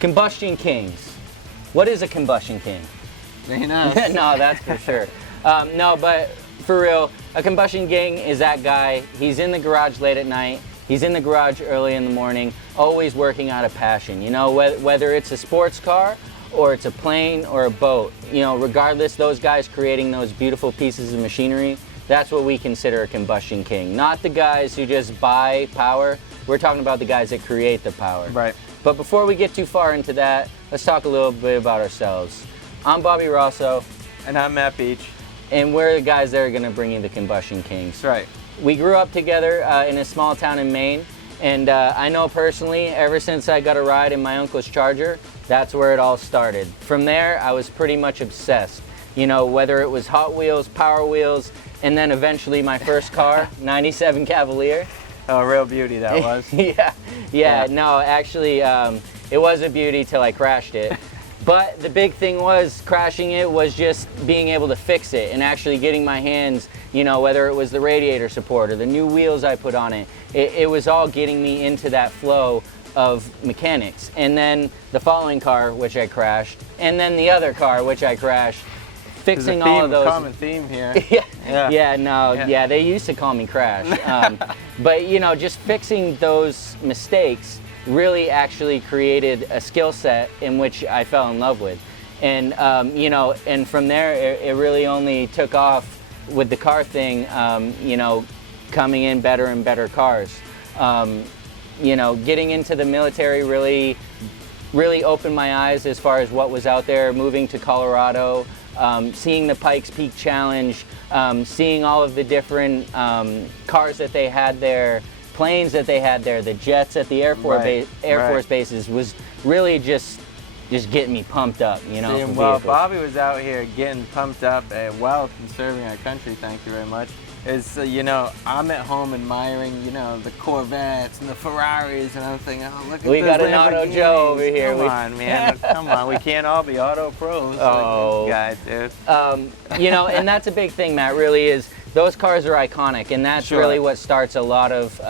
Combustion Kings. What is a Combustion King? Very nice. No, that's for sure. No, but for real, a Combustion King is that guy. He's in the garage late at night. He's in the garage early in the morning, always working out of passion. You know, whether it's a sports car or it's a plane or a boat, you know, regardless, those guys creating those beautiful pieces of machinery, that's what we consider a Combustion King. Not the guys who just buy power. We're talking about the guys that create the power. Right. But before we get too far into that, let's talk a little bit about ourselves. I'm Bobby Rosso. And I'm Matt Beach. And we're the guys that are going to bring you the Combustion Kings. That's right. We grew up together in a small town in Maine. And I know personally, ever since I got a ride in my uncle's Charger, that's where it all started. From there, I was pretty much obsessed. You know, whether it was Hot Wheels, Power Wheels, and then eventually my first car, 97 Cavalier. Oh, real beauty that was. Yeah, no, actually, it was a beauty till I crashed it. But the big thing was crashing it was just being able to fix it and actually getting my hands, you know, whether it was the radiator support or the new wheels I put on it, it was all getting me into that flow of mechanics. And then the following car, which I crashed, and then the other car, which I crashed, fixing all of those. Common theme here. Yeah, they used to call me Crash. But you know, just fixing those mistakes really actually created a skill set in which I fell in love with. And you know, and from there it really only took off with the car thing, you know, coming in better and better cars. You know, getting into the military really opened my eyes as far as what was out there, moving to Colorado, seeing the Pikes Peak Challenge, seeing all of the different cars that they had there, planes that they had there, the jets at the Air Force bases was really just getting me pumped up, you know. Well, Bobby was out here getting pumped up while serving our country, thank you very much. You know, I'm at home admiring, you know, the Corvettes and the Ferraris, and I'm thinking, oh, look at we got an Auto Joe over here. Come on, man. Come on. We can't all be auto pros like these guys, dude. You know, and that's a big thing, Matt, really is those cars are iconic, and that's really what starts a lot of,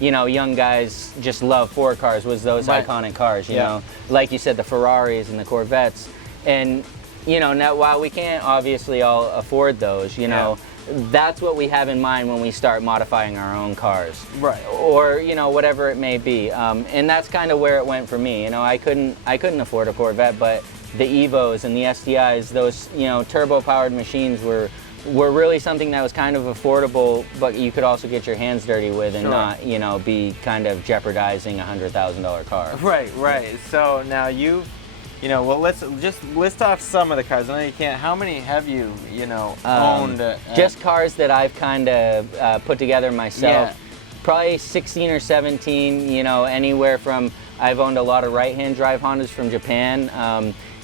you know, young guys just love Ford cars, was those iconic cars, you know. Like you said, the Ferraris and the Corvettes. And, you know, now while we can't obviously all afford those, you know, that's what we have in mind when we start modifying our own cars, or you know, whatever it may be, and that's kind of where it went for me. You know, I couldn't afford a Corvette, but the Evos and the STIs, those, you know, turbo powered machines were really something that was kind of affordable, but you could also get your hands dirty with and not, you know, be kind of jeopardizing a $100,000 car. Right. So now you know, well, let's just list off some of the cars. I know you can't. How many have you, you know, owned? Just cars that I've kind of put together myself. Probably 16 or 17, you know, anywhere from, I've owned a lot of right-hand drive Hondas from Japan,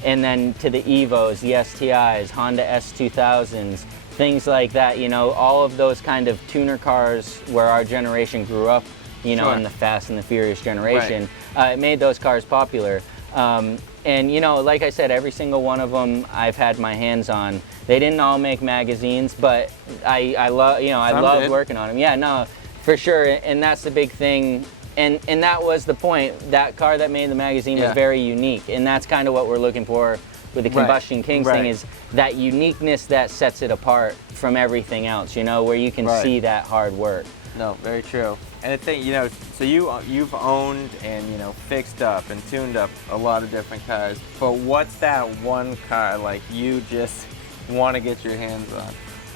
and then to the Evos, the STIs, Honda S2000s, things like that, you know, all of those kind of tuner cars where our generation grew up, you know, in the Fast and the Furious generation. It made those cars popular. And you know, like I said, every single one of them I've had my hands on. They didn't all make magazines, but I love, you know, I loved working on them. Yeah, no, for sure. And that's the big thing. And that was the point. That car that made the magazine was very unique, and that's kind of what we're looking for with the Combustion Kings thing, is that uniqueness that sets it apart from everything else. You know, where you can see that hard work. No, very true. And the thing, you know, so you've owned and, you know, fixed up and tuned up a lot of different cars, but what's that one car like you just want to get your hands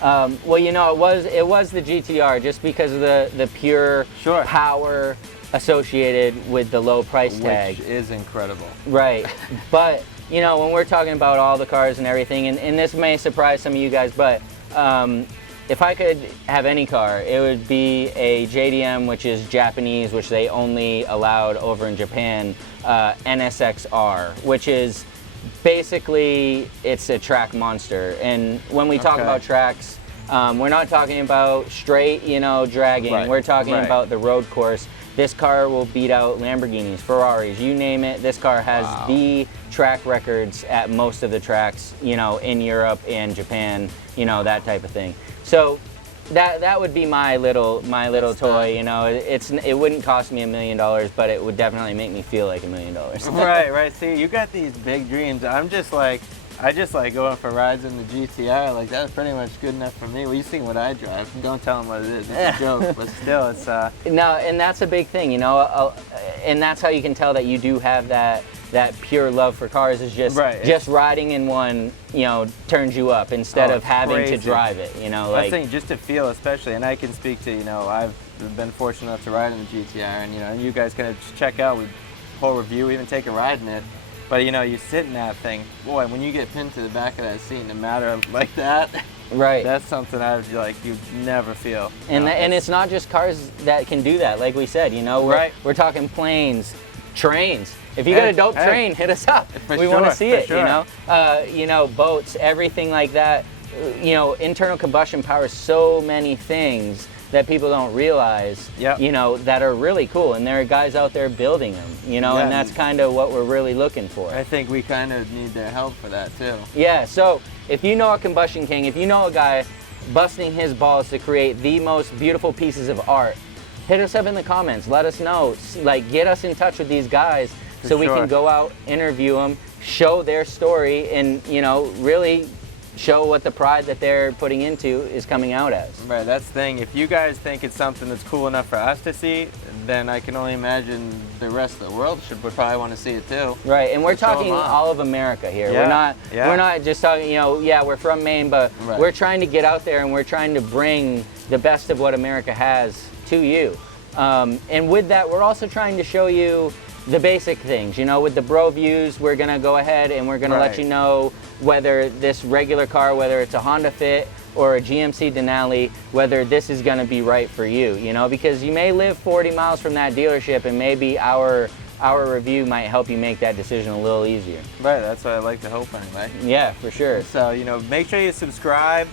on? Well, you know, it was the GTR, just because of the pure power associated with the low price tag. Which is incredible. Right. But, you know, when we're talking about all the cars and everything, and this may surprise some of you guys, but if I could have any car, it would be a JDM, which is Japanese, which they only allowed over in Japan, NSX-R, which is basically, it's a track monster. And when we talk about tracks, we're not talking about straight, you know, dragging. We're talking about the road course. This car will beat out Lamborghinis, Ferraris, you name it. This car has the track records at most of the tracks, you know, in Europe and Japan, you know, that type of thing. So that would be my little toy. You know, it wouldn't cost me $1 million, but it would definitely make me feel like $1 million. Right. See, you got these big dreams. I just like going for rides in the GTR. Like, that's pretty much good enough for me. Well, you see what I drive. Don't tell them what it is. It's a joke, but still, it's No, and that's a big thing, you know, and that's how you can tell that you do have that pure love for cars, is just riding in one, you know, turns you up instead of having to drive it, you know. I think just to feel, especially, and I can speak to, you know, I've been fortunate enough to ride in the GTR, and, you know, you guys can check out, we whole review, even take a ride in it. But, you know, you sit in that thing, boy, when you get pinned to the back of that seat in a matter of like that, right, that's something you never feel. And and it's not just cars that can do that. Like we said, you know, we're talking planes, trains. If you got a dope train, hit us up. We want to see it. Sure. You know, boats, everything like that. You know, internal combustion powers so many things that people don't realize, you know, that are really cool, and there are guys out there building them, you know, and that's kind of what we're really looking for. I think we kind of need their help for that too. Yeah, so if you know a Combustion King, if you know a guy busting his balls to create the most beautiful pieces of art, hit us up in the comments, let us know, like, get us in touch with these guys so we can go out, interview them, show their story, and, you know, really show what the pride that they're putting into is coming out as. Right, that's the thing. If you guys think it's something that's cool enough for us to see, then I can only imagine the rest of the world would probably want to see it too. Right, and we're talking all of America here. Yeah. We're not just talking, you know, yeah, we're from Maine, but we're trying to get out there and we're trying to bring the best of what America has to you. And with that, we're also trying to show you the basic things. You know, with the bro views, we're gonna go ahead and we're gonna let you know whether this regular car, whether it's a Honda Fit or a GMC Denali, whether this is gonna be right for you, you know, because you may live 40 miles from that dealership, and maybe our review might help you make that decision a little easier. Right, that's what I like to hope anyway. Yeah, for sure. So, you know, make sure you subscribe.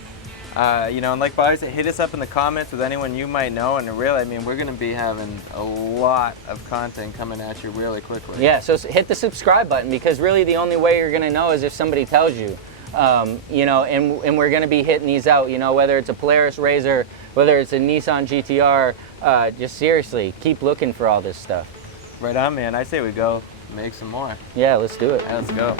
You know, and like Bobby said, hit us up in the comments with anyone you might know, and really, I mean, we're going to be having a lot of content coming at you really quickly. Yeah, so hit the subscribe button, because really the only way you're going to know is if somebody tells you. You know, and we're going to be hitting these out, you know, whether it's a Polaris RZR, whether it's a Nissan GTR, just seriously, keep looking for all this stuff. Right on, man. I say we go make some more. Yeah, let's do it. Yeah, let's go.